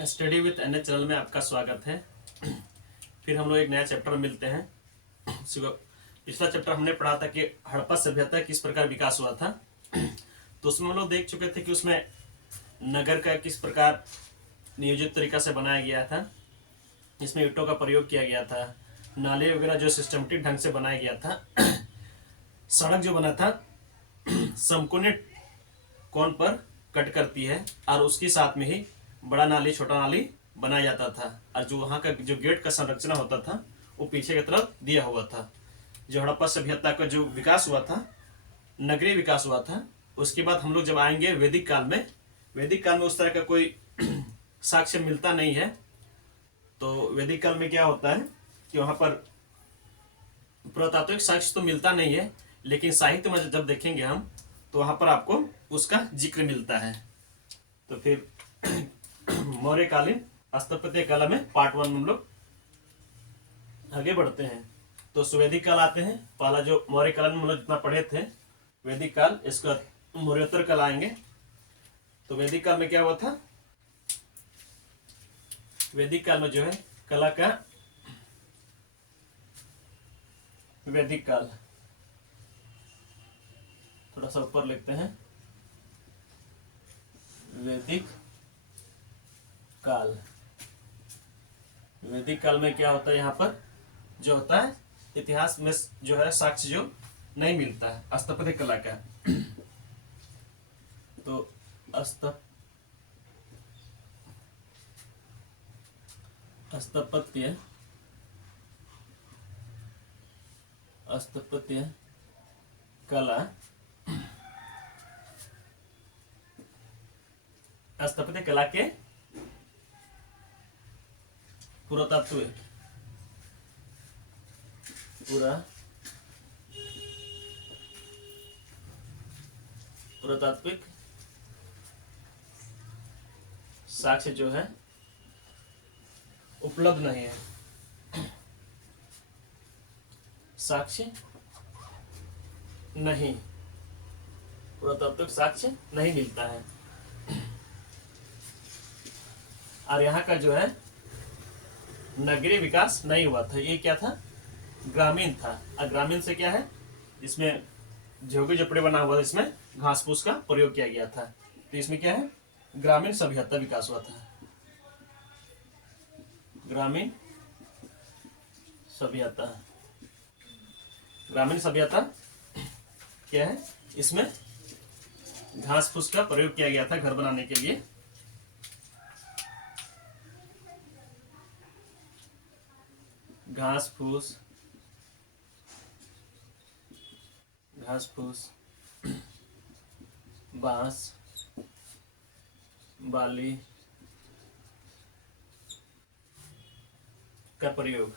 Study with an channel में आपका स्वागत है। फिर हम लोग एक नया चैप्टर में मिलते हैं। पिछला चैप्टर हमने पढ़ा था कि हड़प्पा सभ्यता किस प्रकार विकास हुआ था। तो उसमें हम लोग देख चुके थे कि उसमें नगर का किस प्रकार नियोजित तरीका से बनाया गया था, इसमें ईंटों का प्रयोग किया गया था, नाले वगैरह जो सिस्टमेटिक ढंग से बनाया गया था, सड़क जो बना था समकोणीय कोण पर कट करती है और उसके साथ में ही बड़ा नाली छोटा नाली बनाया जाता था, और जो वहाँ का जो गेट का संरचना होता था वो पीछे की तरफ दिया हुआ था। जो हड़प्पा सभ्यता का जो विकास हुआ था, नगरीय विकास हुआ था, उसके बाद हम लोग जब आएंगे वैदिक काल में, वैदिक काल में उस तरह का कोई साक्ष्य मिलता नहीं है। तो वैदिक काल में क्या होता है कि वहाँ पर पुरातात्विक साक्ष्य तो मिलता नहीं है, लेकिन साहित्य में जब देखेंगे हम तो वहाँ पर आपको उसका जिक्र मिलता है। तो फिर मौर्यकालीन स्थापत्य कला में पार्ट 1 में हम लोग आगे बढ़ते हैं। तो वैदिक काल आते हैं। पहला जो मौर्य काल में हम लोग जितना पढ़े थे वैदिक काल, इसका मौर्योत्तर काल आएंगे। तो वैदिक काल में क्या हुआ था, वैदिक काल में जो है कला का वैदिक काल, थोड़ा सा ऊपर लिखते हैं, वैदिक काल। वैदिक काल में क्या होता है, यहाँ पर जो होता है इतिहास में जो है साक्ष्य जो नहीं मिलता है स्थापत्य कला का। तो स्थापत्य कला, स्थापत्य कला के पुरातात्विक साक्ष्य जो है उपलब्ध नहीं है, साक्ष्य नहीं, पुरातात्विक साक्ष्य नहीं मिलता है। और यहाँ का जो है नगरीय विकास नहीं हुआ था, ये क्या था, ग्रामीण था। और ग्रामीण से क्या है, इसमें झोंगे झोपड़े बना हुआ था, इसमें घास फूस का प्रयोग किया गया था। तो इसमें क्या है, ग्रामीण सभ्यता विकास हुआ था। ग्रामीण सभ्यता, ग्रामीण सभ्यता क्या है, इसमें घास फूस का प्रयोग किया गया था घर बनाने के लिए। घास फूस बांस, बाली का प्रयोग,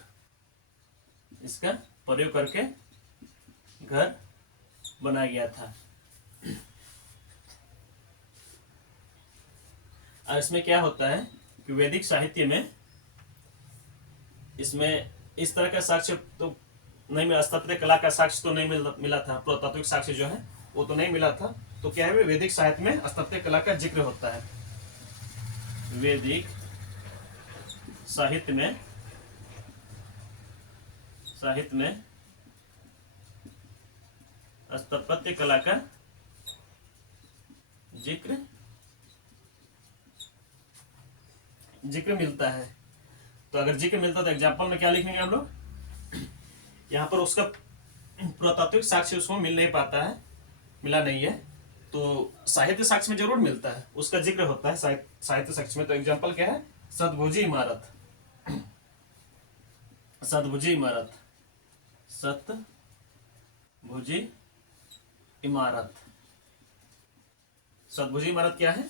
इसका प्रयोग करके घर बनाया गया था। और इसमें क्या होता है कि वैदिक साहित्य में इसमें इस तरह का साक्ष्य तो नहीं मिला, स्थापत्य कला का साक्ष्य तो नहीं मिला था, पुरातात्विक साक्ष्य जो है वो तो नहीं मिला था। तो क्या है, वैदिक साहित्य में स्थापत्य कला का जिक्र होता है। वैदिक साहित्य में स्थापत्य कला का जिक्र मिलता है। तो अगर जिक्र मिलता है तो एग्जाम्पल में क्या लिखेंगे हम लोग, यहाँ पर उसका पुरातात्विक साक्ष्य उसको मिल नहीं पाता है, मिला नहीं है, तो साहित्य साक्ष्य में जरूर मिलता है, उसका जिक्र होता है साहित्य साक्ष्य में। तो एग्जाम्पल क्या है, सतभुजी इमारत, सतभुजी इमारत, सतभुजी इमारत। सतभुजी इमारत क्या है,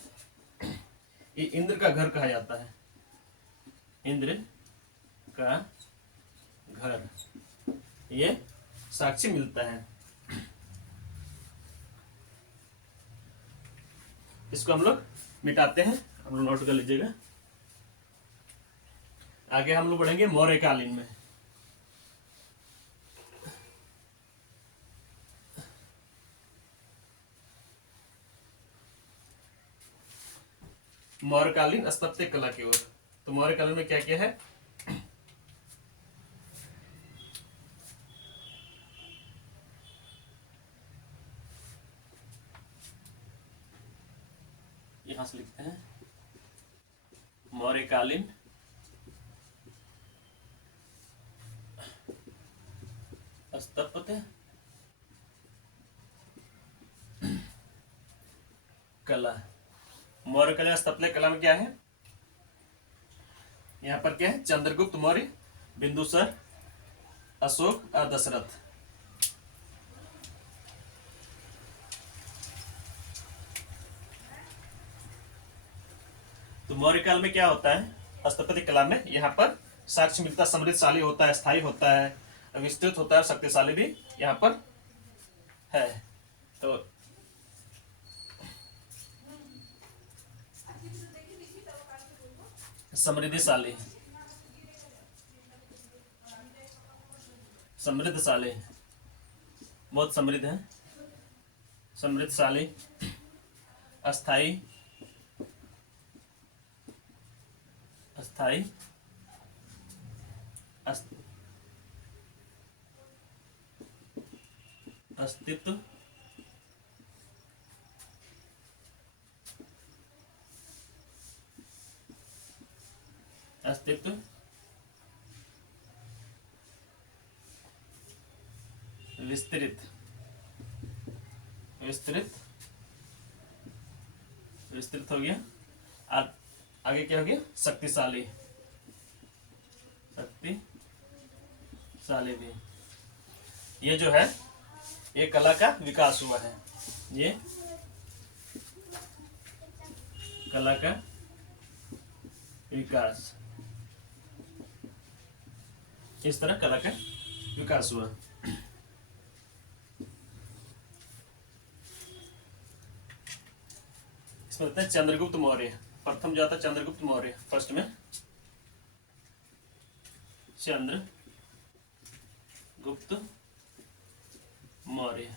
ये इंद्र का घर कहा जाता है, इंद्र का घर, ये साक्ष्य मिलता है। इसको हम लोग मिटाते हैं, हम लोग नोट कर लीजिएगा। आगे हम लोग बढ़ेंगे मौर्यकालीन में। मौर्यकालीन स्थापत्य कला की ओर। तो मौर्यकालीन में क्या क्या है? यहां से लिखते हैं मौर्यकालीन स्थापत्य कला। मौर्यकालीन स्थापत्य कला में क्या है? यहाँ पर क्या है? चंद्रगुप्त मौर्य, बिंदुसार, अशोक और दशरथ। तो मौर्य काल में क्या होता है स्थापत्य कला में? यहाँ पर साक्ष्य मिलता, समृद्धशाली होता है, स्थायी होता है, विस्तृत होता है, शक्तिशाली भी यहाँ पर है। तो समृद्धिशाली, समृद्धशाली, बहुत समृद्ध है, समृद्धशाली, अस्थाई, अस्थाई, अस्तित्व, अस्तित्व, विस्तृत, विस्तृत, विस्तृत हो गया। आगे क्या हो गया? शक्तिशाली, शक्तिशाली भी। ये जो है ये कला का विकास हुआ है, ये कला का विकास, इस तरह कला का विकास हुआ। इसमें कहते हैं चंद्रगुप्त मौर्य। प्रथम जो आता है चंद्रगुप्त मौर्य, फर्स्ट में चंद्रगुप्त मौर्य।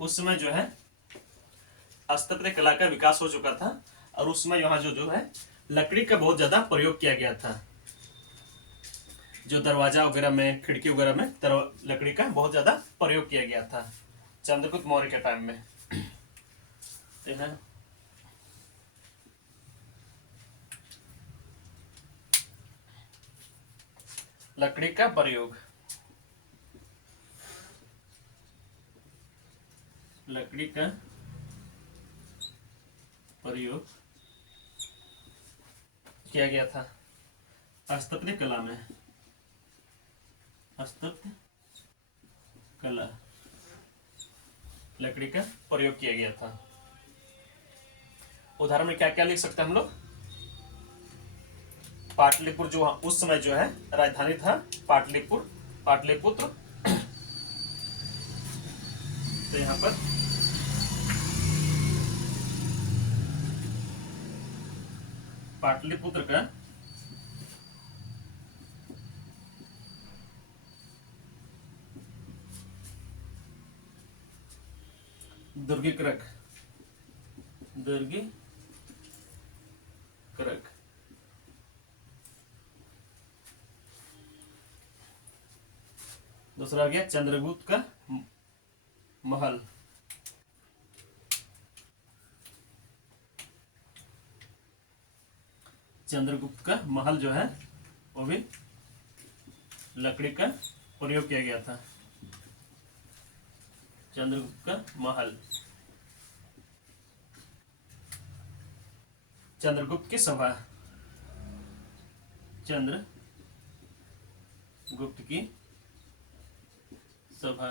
उस समय जो है स्थापत्य कला का विकास हो चुका था और उस समय यहाँ जो है लकड़ी का बहुत ज्यादा प्रयोग किया गया था। जो दरवाजा वगैरह में, खिड़की वगैरह में लकड़ी का बहुत ज्यादा प्रयोग किया गया था चंद्रगुप्त मौर्य के टाइम में। तो है लकड़ी का प्रयोग, लकड़ी का प्रयोग किया गया था स्थापत्य कला में। स्थापत्य कला, लकड़ी का प्रयोग किया गया था। उदाहरण में क्या क्या लिख सकते हैं हम लोग? पाटलिपुत्र जो उस समय जो है राजधानी था, पाटलिपुत्र, पाटलिपुत्र। तो यहाँ पर पाटलिपुत्र का दुर्गीकृत, दुर्गीकृत। दूसरा आ गया चंद्रगुप्त का महल, चंद्रगुप्त का महल जो है वो भी लकड़ी का प्रयोग किया गया था। चंद्रगुप्त का महल, चंद्रगुप्त की सभा, चंद्रगुप्त की सभा,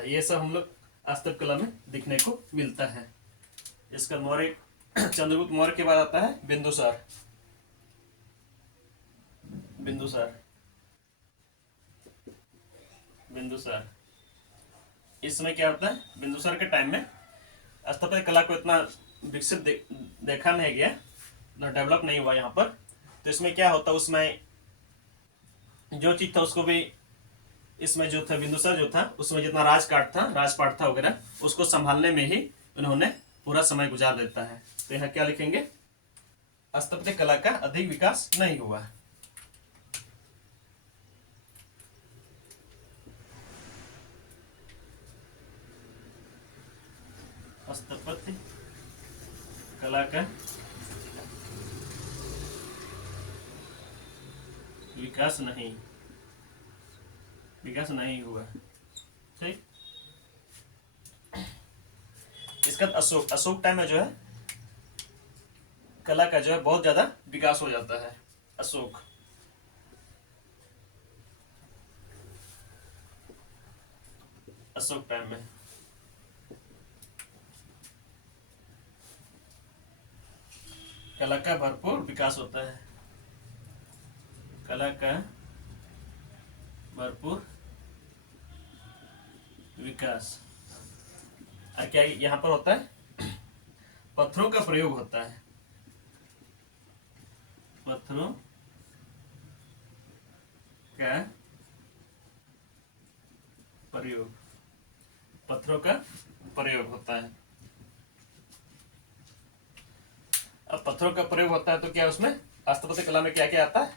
ये सब हम लोग स्थापत्य कला में दिखने को मिलता है। इसका मौर्य, चंद्रगुप्त मौर्य के बाद आता है बिंदुसार। बिंदुसार, बिंदुसार। इसमें क्या होता है? बिंदुसार के टाइम में स्थापत्य कला को इतना विकसित देखा नहीं गया, ना डेवलप नहीं हुआ यहाँ पर। तो इसमें क्या होता, उसमें जो चीज था उसको भी, इसमें जो था बिंदुसार जो था उसमें जितना राजपाट था वगैरह, उसको संभालने में ही उन्होंने पूरा समय गुजार देता है। तो यहाँ क्या लिखेंगे, स्थापत्य कला का अधिक विकास नहीं हुआ। स्थापत्य कला का विकास नहीं हुआ। ठीक, इसका अशोक टाइम में जो है कला का जो है बहुत ज्यादा विकास हो जाता है। अशोक टाइम में कला का भरपूर विकास होता है। कला का भरपूर विकास। क्या यहाँ पर होता है, पत्थरों का प्रयोग होता है। पत्थरों का प्रयोग होता है। अब पत्थरों का प्रयोग होता है तो क्या उसमें स्थापत्य कला में क्या क्या आता है,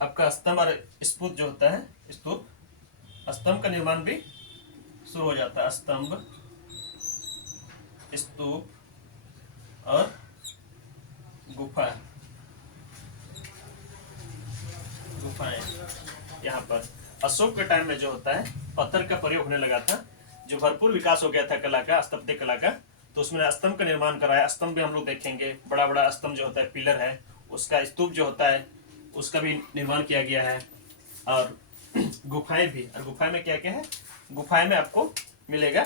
आपका स्तंभ और स्तूप जो होता है, स्तंभ का निर्माण भी शुरू हो जाता है। स्तंभ, स्तूप और गुफाएं यहाँ पर अशोक के टाइम में जो होता है पत्थर का प्रयोग होने लगा था, जो भरपूर विकास हो गया था कला का, स्थापत्य कला का। तो उसमें स्तंभ का निर्माण कराया। स्तंभ भी हम लोग देखेंगे, बड़ा बड़ा स्तंभ जो होता है, पिलर है उसका, स्तूप जो होता है उसका भी निर्माण किया गया है। और गुफाएं भी, और गुफाएं में क्या क्या है, गुफाएं में आपको मिलेगा,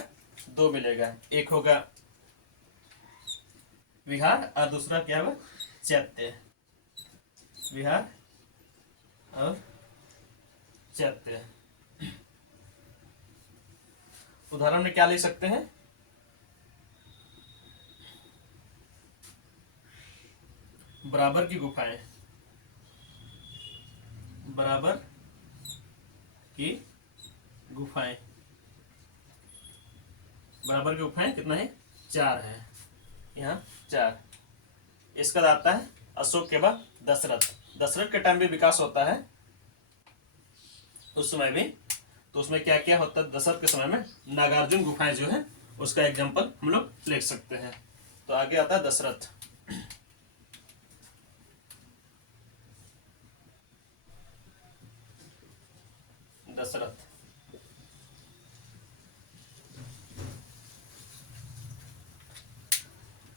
दो मिलेगा, एक होगा विहार और दूसरा क्या होगा, चैत्य। विहार और चैत्य। उदाहरण में क्या ले सकते हैं, बराबर की गुफाएं, बराबर की गुफाएं, बराबर की गुफाएं कितना है, 4 है, यहाँ 4। इसका आता है अशोक के बाद दशरथ के टाइम भी विकास होता है उस समय भी। तो उसमें क्या क्या होता है, दशरथ के समय में नागार्जुन गुफाएं जो है उसका एग्जांपल हम लोग लिख सकते हैं। तो आगे आता है दशरथ।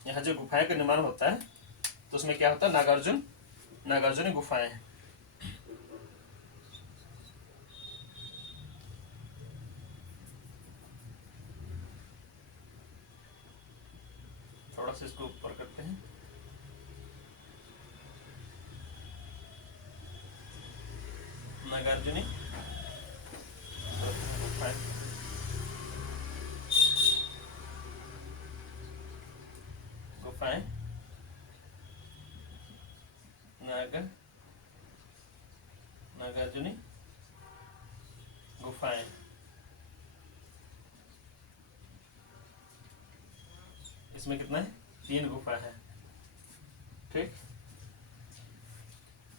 यहाँ जो गुफाएं का निर्माण होता है तो उसमें क्या होता है, नागार्जुन गुफाएं। थोड़ा सा इसको ऊपर करते हैं। नागार्जुनी गुफाएं, नागार्जुनी गुफाएं। इसमें कितना है, 3 गुफा है। ठीक,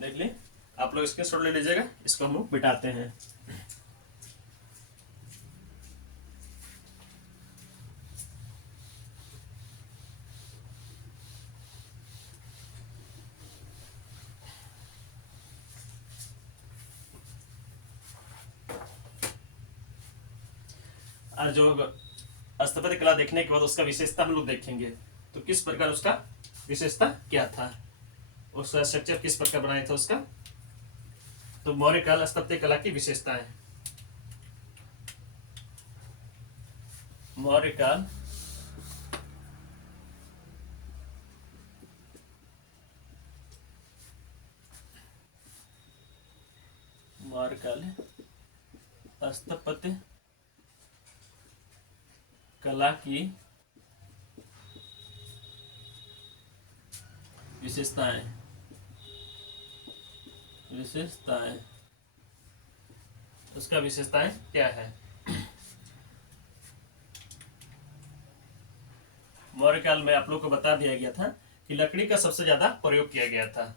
देख ली, आप लोग स्क्रीनशॉट ले लीजिएगा, इसको हम लोग बिठाते हैं। और जो स्थापत्य कला देखने के बाद उसका विशेषता हम लोग देखेंगे, तो किस प्रकार उसका विशेषता क्या था, उसका स्ट्रक्चर किस प्रकार बनाया था उसका। तो मौर्य काल स्थापत्य कला की विशेषताएं, मौर्य काल स्थापत्य कला की विशेषताएं, उसका विशेषताएं क्या है। मौर्य काल में आप लोग को बता दिया गया था कि लकड़ी का सबसे ज्यादा प्रयोग किया गया था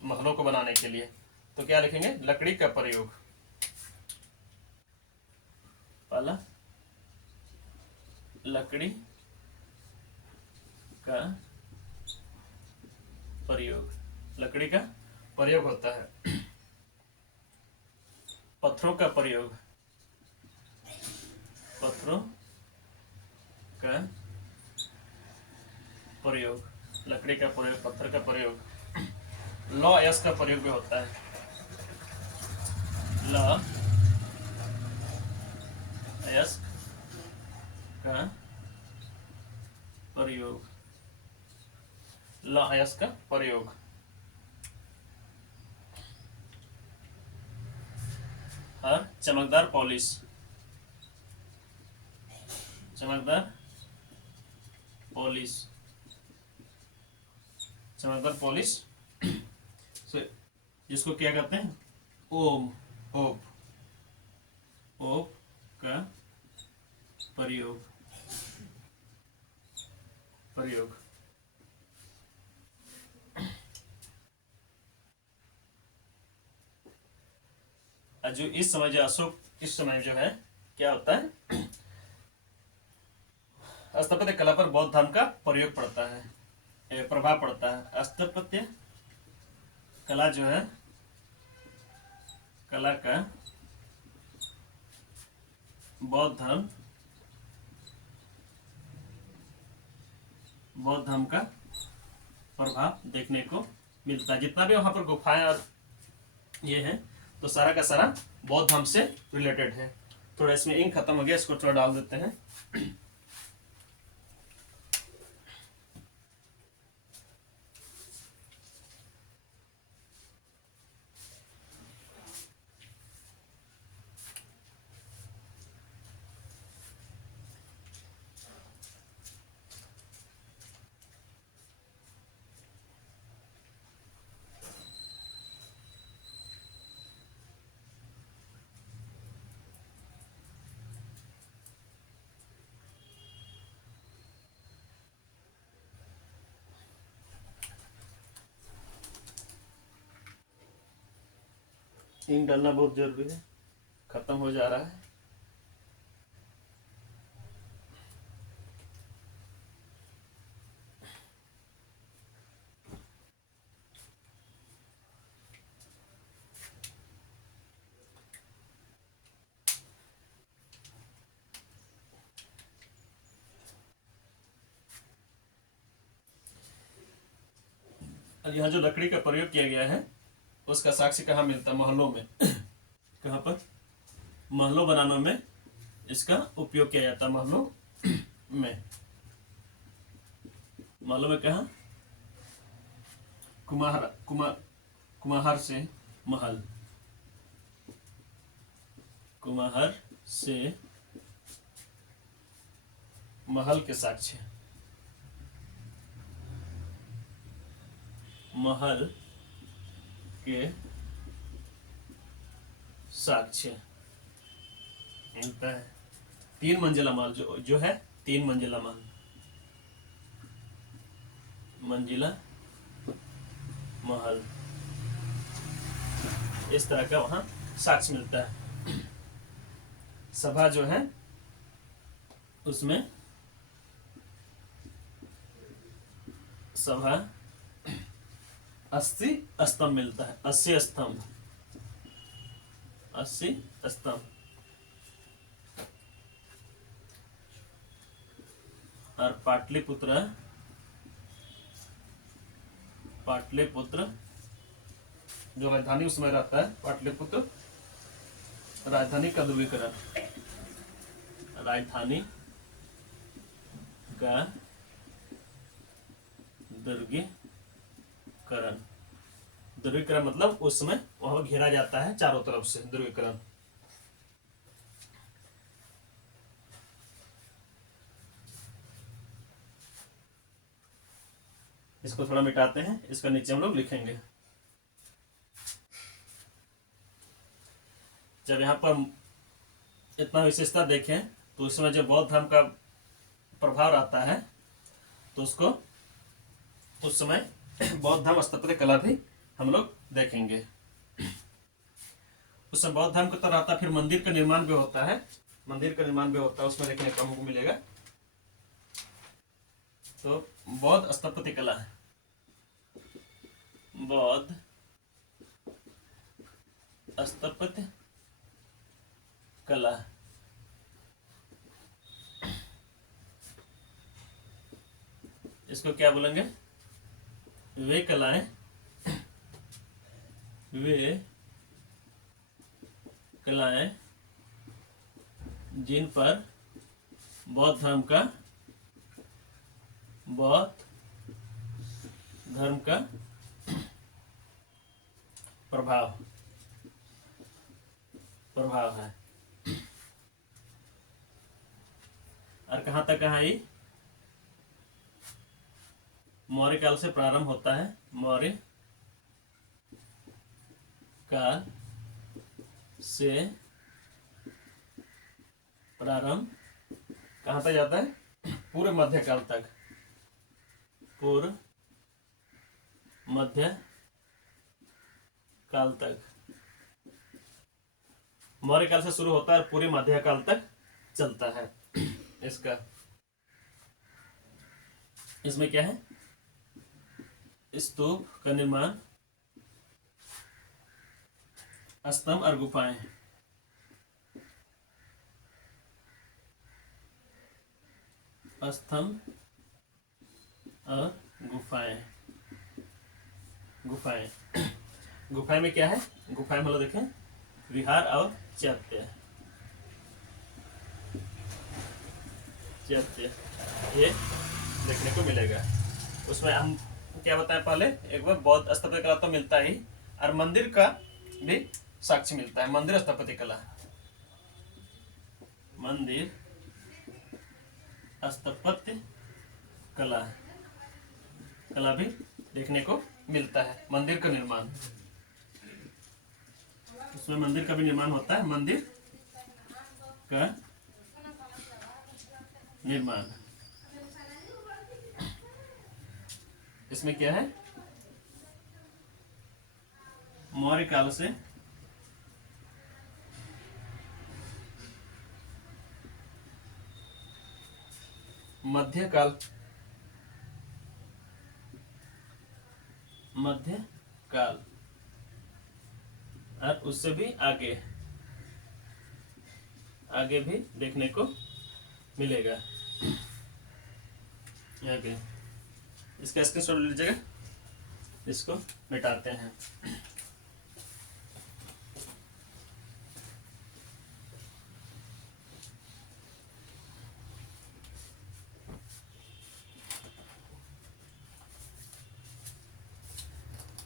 महलों को बनाने के लिए। तो क्या लिखेंगे? लकड़ी का प्रयोग। पहला लकड़ी का प्रयोग, लकड़ी का प्रयोग होता है। पत्थरों का प्रयोग, पत्थरों का प्रयोग, लकड़ी का प्रयोग, पत्थर का प्रयोग। लौ अयस्क का प्रयोग भी होता है। ल अयस्क का प्रयोग, ल अयस्क का प्रयोग। और चमकदार पॉलिश, चमकदार पॉलिश, चमकदार पॉलिश जिसको क्या कहते हैं? ओम, ओप, ओप का प्रयोग, प्रयोग। जो इस समय जो अशोक, इस समय जो है क्या होता है, स्थापत्य कला पर बौद्ध धर्म का प्रयोग पड़ता है, प्रभाव पड़ता है। स्थापत्य कला जो है, कला का बौद्ध धर्म, बौद्ध धर्म का प्रभाव देखने को मिलता है। जितना भी वहां पर गुफाएं और ये है तो सारा का सारा बौद्ध धर्म से रिलेटेड है। थोड़ा इसमें इंक खत्म हो गया, इसको थोड़ा डाल देते हैं। इंक डालना बहुत जरूरी है, खत्म हो जा रहा है। यहाँ जो लकड़ी का प्रयोग किया गया है उसका साक्ष्य कहाँ मिलता है? महलों में। कहाँ पर? महलों बनाने में इसका उपयोग किया जाता है। महलों में, महलों में कहाँ? कुम्हार से महल, कुम्हार से महल के साक्ष्य, महल के साक्ष्य मिलता है। 3 मंजिला महल जो है 3 मंजिला महल, मंजिला महल, इस तरह का वहां साक्ष्य मिलता है। सभा जो है उसमें सभा 80 स्तंभ मिलता है, 80 स्तंभ, 80 स्तंभ। और पाटलिपुत्र, पाटलिपुत्र जो राजधानी उसमें रहता है, पाटलिपुत्र राजधानी का ध्रुवीकरण, राजधानी का ध्रुवीकरण, ध्रुवीकरण मतलब उस समय वहां घेरा जाता है चारों तरफ से, ध्रुवीकरण। इसको थोड़ा मिटाते हैं, इसका नीचे हम लोग लिखेंगे। जब यहाँ पर इतना विशेषता देखें तो उसमें जो बौद्ध धर्म का प्रभाव रहता है तो उसको उस समय बौद्ध धर्म स्थापत्य कला भी हम लोग देखेंगे। उस समय बौद्ध धर्म की तरह आता, फिर मंदिर का निर्माण भी होता है, मंदिर का निर्माण भी होता है, उसमें देखने को हमको मिलेगा। तो बौद्ध स्थापत्य कला, बौद्ध स्थापत्य कला, इसको क्या बोलेंगे? वे कलाएं, वे कलाएं जिन पर बौद्ध धर्म का प्रभाव है। और कहाँ तक कहाँ आई? मौर्य काल से प्रारंभ होता है, मौर्य काल से प्रारंभ कहाँ तक जाता है? पूर्व मध्यकाल तक, पूर्व मध्य काल तक। मौर्य काल से शुरू होता है और पूरे मध्यकाल तक चलता है। इसका इसमें क्या है? स्तूप का निर्माण, स्तंभ और गुफाएं, स्तंभ और गुफाएं। गुफाएं में क्या है? गुफाएं में देखें, विहार और चैत्य, ये देखने को मिलेगा। उसमें हम क्या बताएं? पहले एक बार बौद्ध स्थापत्य कला तो मिलता ही, और मंदिर का भी साक्ष्य मिलता है। मंदिर स्थापत्य कला, मंदिर स्थापत्य कला भी देखने को मिलता है। मंदिर का निर्माण, उसमें मंदिर का भी निर्माण होता है, मंदिर का निर्माण। इसमें क्या है? मौर्य काल से मध्यकाल और उससे भी आगे भी देखने को मिलेगा। आगे इसका स्क्रीनशॉट ले लीजिएगा, इसको मिटाते हैं।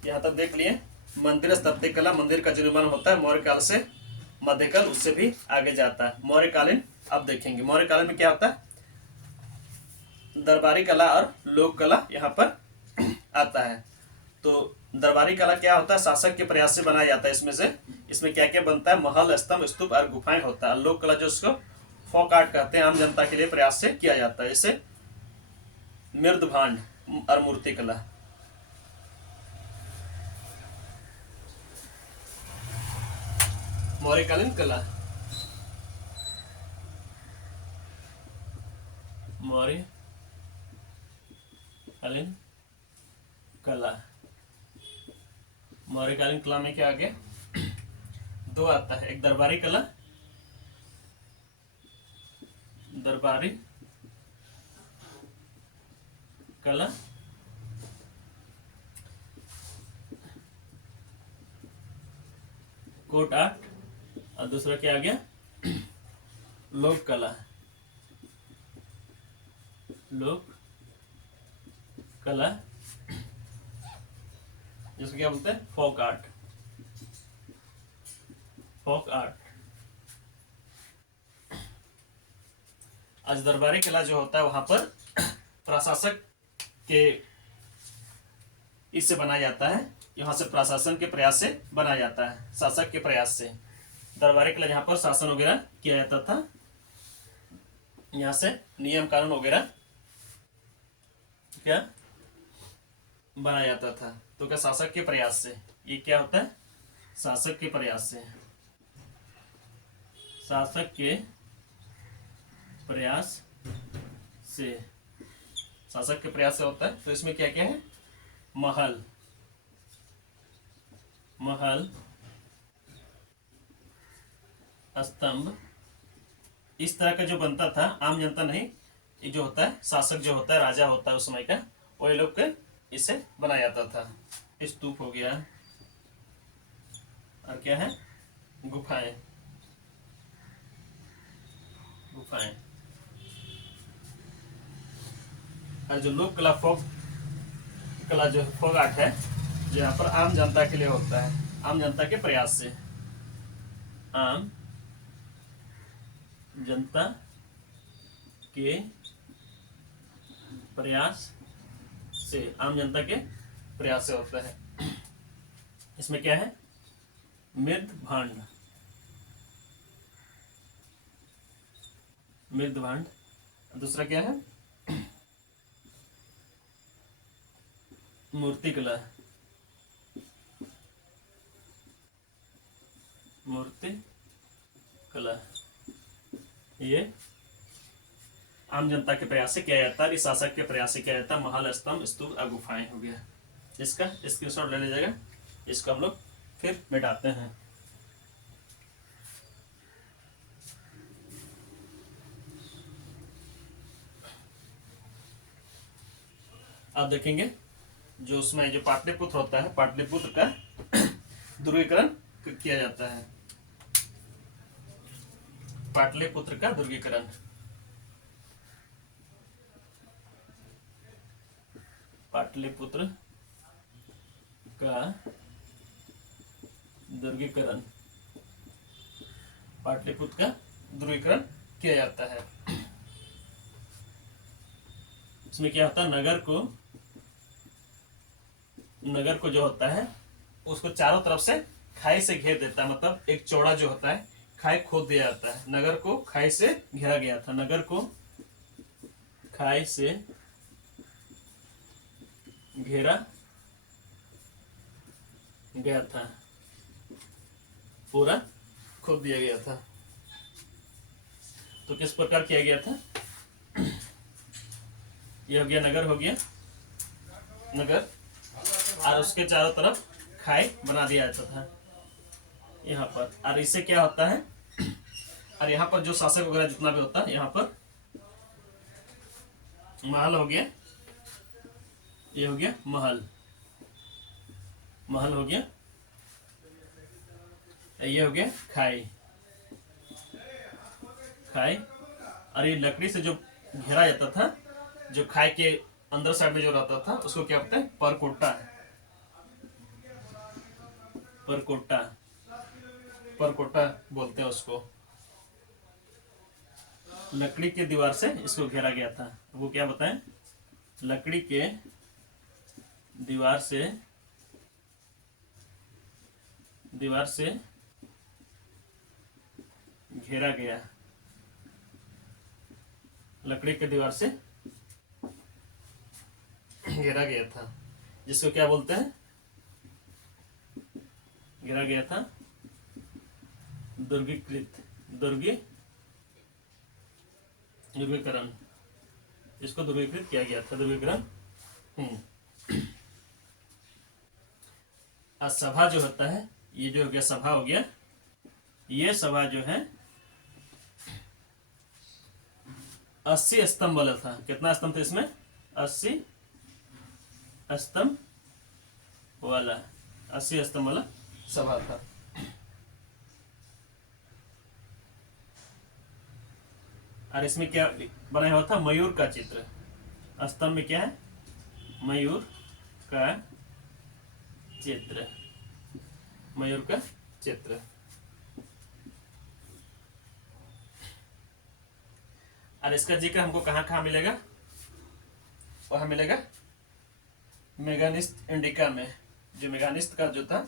यहाँ तक देख लिए मंदिर स्थापत्य कला, मंदिर का जो निर्माण होता है मौर्य काल से मध्यकाल, उससे भी आगे जाता है। मौर्यकालीन अब देखेंगे। मौर्यकालीन में क्या होता है? दरबारी कला और लोक कला यहाँ पर आता है। तो दरबारी कला क्या होता है? शासक के प्रयास से बनाया जाता है। इसमें क्या क्या बनता है? महल, स्तंभ, स्तूप और गुफाएं होता है। लोक कला जो उसको फोक आर्ट कहते हैं, आम जनता के लिए प्रयास से किया जाता है। जैसे मृद भांड और मूर्ति कला। मौर्यकालीन कला, मौर्यकालीन कला में क्या आ गया? दो आता है, एक दरबारी कला, कोट आर्ट, और दूसरा क्या आ गया? लोक कला, जिसको क्या बोलते हैं? Folk art. आज दरबारी कला जो होता है वहां पर प्रशासक के इससे बनाया जाता है, यहाँ से प्रशासन के प्रयास से बनाया जाता है, शासक के प्रयास से। दरबारी कला यहाँ पर शासन वगैरह किया जाता था, यहाँ से नियम कानून वगैरह क्या बनाया जाता था। तो क्या शासक के प्रयास से, ये क्या होता है, शासक के प्रयास से, शासक के प्रयास से, शासक के प्रयास से होता है। तो इसमें क्या क्या है, महल, महल, स्तंभ, इस तरह का जो बनता था, आम जनता नहीं, ये जो होता है शासक जो होता है, राजा होता है उस समय का, वही लोग के इसे बनाया जाता था। स्तूप हो गया, और क्या है, गुफाएं, गुफाएं। और जो लोक कला, फोक कला, जो फोक आर्ट है, जो यहाँ पर आम जनता के लिए होता है, आम जनता के प्रयास से, आम जनता के प्रयास से, आम जनता के प्रयास से होता है। इसमें क्या है, मृद भांड, मृद भांड। दूसरा क्या है, मूर्ति कला, मूर्ति कला, ये आम जनता के प्रयास से किया जाता है, इस शासक के प्रयास से किया जाता है। महल, स्तंभ, स्तूप और गुफाएं हो गया। इसका स्क्रीनशॉट ले लीजिएगा, इसको हम लोग फिर मिटाते हैं। अब देखेंगे जो उसमें जो पाटलिपुत्र होता है, पाटलिपुत्र का ध्रुवीकरण किया जाता है, पाटलिपुत्र का ध्रुवीकरण, पाटलिपुत्र का ध्रुवीकरण, पाटलिपुत्र का ध्रुवीकरण किया जाता है। इसमें क्या होता है, नगर को जो होता है उसको चारों तरफ से खाई से घेर देता है, मतलब एक चौड़ा जो होता है खाई खोद दिया जाता है। नगर को खाई से घेरा गया था, नगर को खाई से घेरा गया था, पूरा खोद दिया गया था। तो किस प्रकार किया गया था, ये हो गया नगर, हो गया नगर, और उसके चारों तरफ खाई बना दिया जाता था यहाँ पर। और इससे क्या होता है, और यहाँ पर जो शासक वगैरह जितना भी होता है, यहाँ पर महल हो गया, ये हो गया महल, महल हो गया, ये हो गया खाई, खाई। और ये लकड़ी से जो घेरा जाता था, जो खाई के अंदर साइड में जो रहता था, उसको क्या बोलते हैं, परकोटा, परकोटा, परकोटा बोलते हैं उसको। लकड़ी के दीवार से इसको घेरा गया था, वो क्या बताएं, लकड़ी के दीवार से, दीवार से घेरा गया, लकड़ी के दीवार से घेरा गया था, जिसको क्या बोलते हैं, घेरा गया था, दुर्गीकृत, दुर्गीकरण, इसको दुर्गीकृत किया गया था, दुर्गीकरण। सभा जो होता है, ये जो हो गया सभा हो गया, ये सभा जो है 80 स्तंभ वाला था। कितना स्तंभ था इसमें, 80 स्तंभ वाला, 80 स्तंभ वाला सभा था। और इसमें क्या बनाया हुआ था, मयूर का चित्र, स्तंभ में क्या है, मयूर का चित्र, मयूर का चित्र। और इसका जिक्र हमको कहाँ कहाँ मिलेगा, वहां मिलेगा मेगानिस्ट इंडिका में, जो मेगानिस्ट का जो था,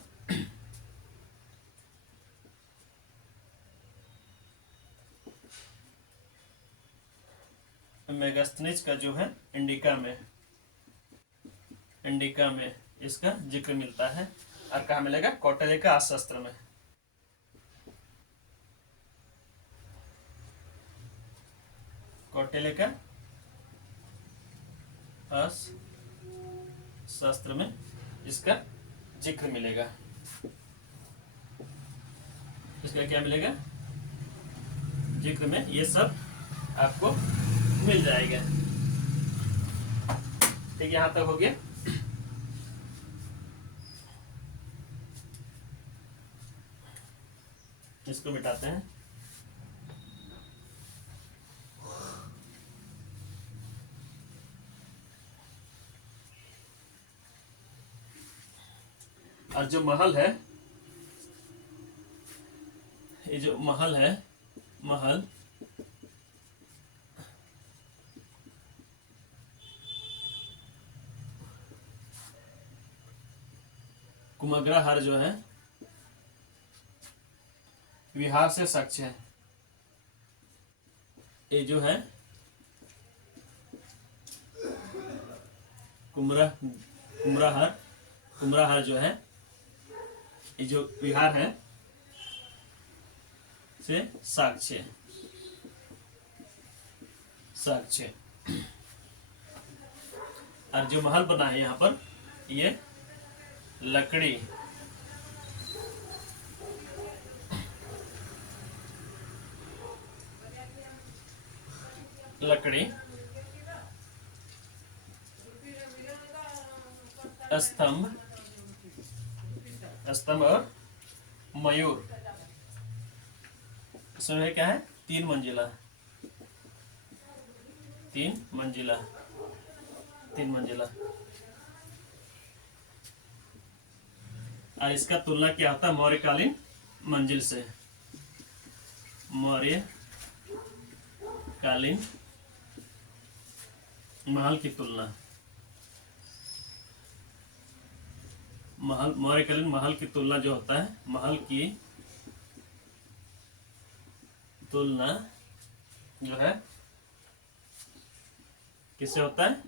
मेगास्थनीज का जो है इंडिका में, इंडिका में इसका जिक्र मिलता है। और कहाँ मिलेगा? कौटिल्य का अर्थशास्त्र में। कौटिल्य का अर्थशास्त्र में इसका जिक्र मिलेगा। इसका क्या मिलेगा? जिक्र में ये सब आपको मिल जाएगा। ठीक, यहां तक हो गया। इसको मिटाते हैं। और जो महल है, ये जो महल है, महल कुमग्राहार जो है विहार से सक्ष है। ये जो है कुमराहार जो है, ये जो विहार है से साक्ष्य और जो महल बना है यहाँ पर, ये लकड़ी स्तंभ और मयूर, इसमें क्या है? 3 मंजिला। और इसका तुलना क्या होता है? मौर्यकालीन मंजिल से। मौर्यकालीन महल की तुलना, मौर्यकालीन महल की तुलना जो होता है, महल की तुलना जो है किससे होता है?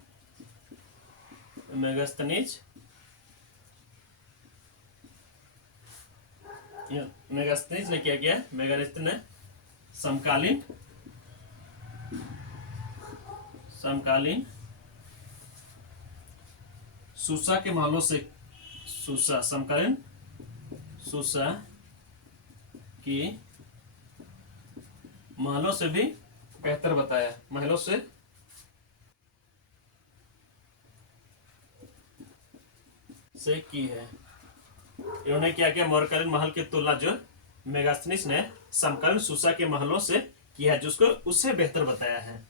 मेगास्थनीज ने क्या किया? मेगास्थनीज ने समकालीन सूसा के महलों से, समकालीन सूसा की महलों से भी बेहतर बताया। महलों से की है। इन्होंने क्या किया? मौर्यकालीन महल की तुलना जो मेगास्थनीज ने समकालीन सूसा के महलों से किया है, जिसको उससे बेहतर बताया है।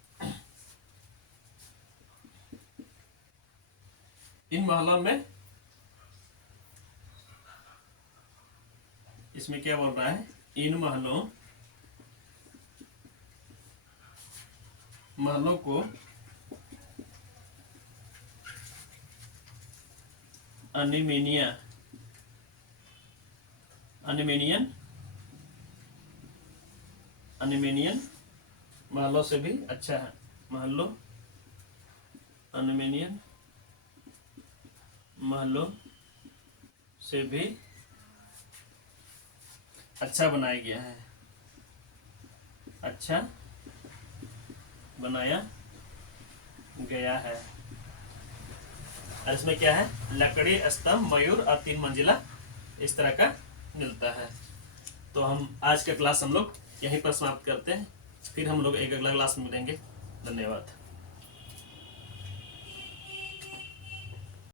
इन महलों में, इसमें क्या बोल रहा है? इन महलों को अनिमेनियन महलों से भी अच्छा है। अनिमेनियन महलों से भी अच्छा बनाया गया है। अच्छा बनाया गया है। और इसमें क्या है? लकड़ी, स्तंभ, मयूर और 3 मंजिला इस तरह का मिलता है। तो हम आज का क्लास हम लोग यहीं पर समाप्त करते हैं। फिर हम लोग एक अगला क्लास में मिलेंगे। धन्यवाद।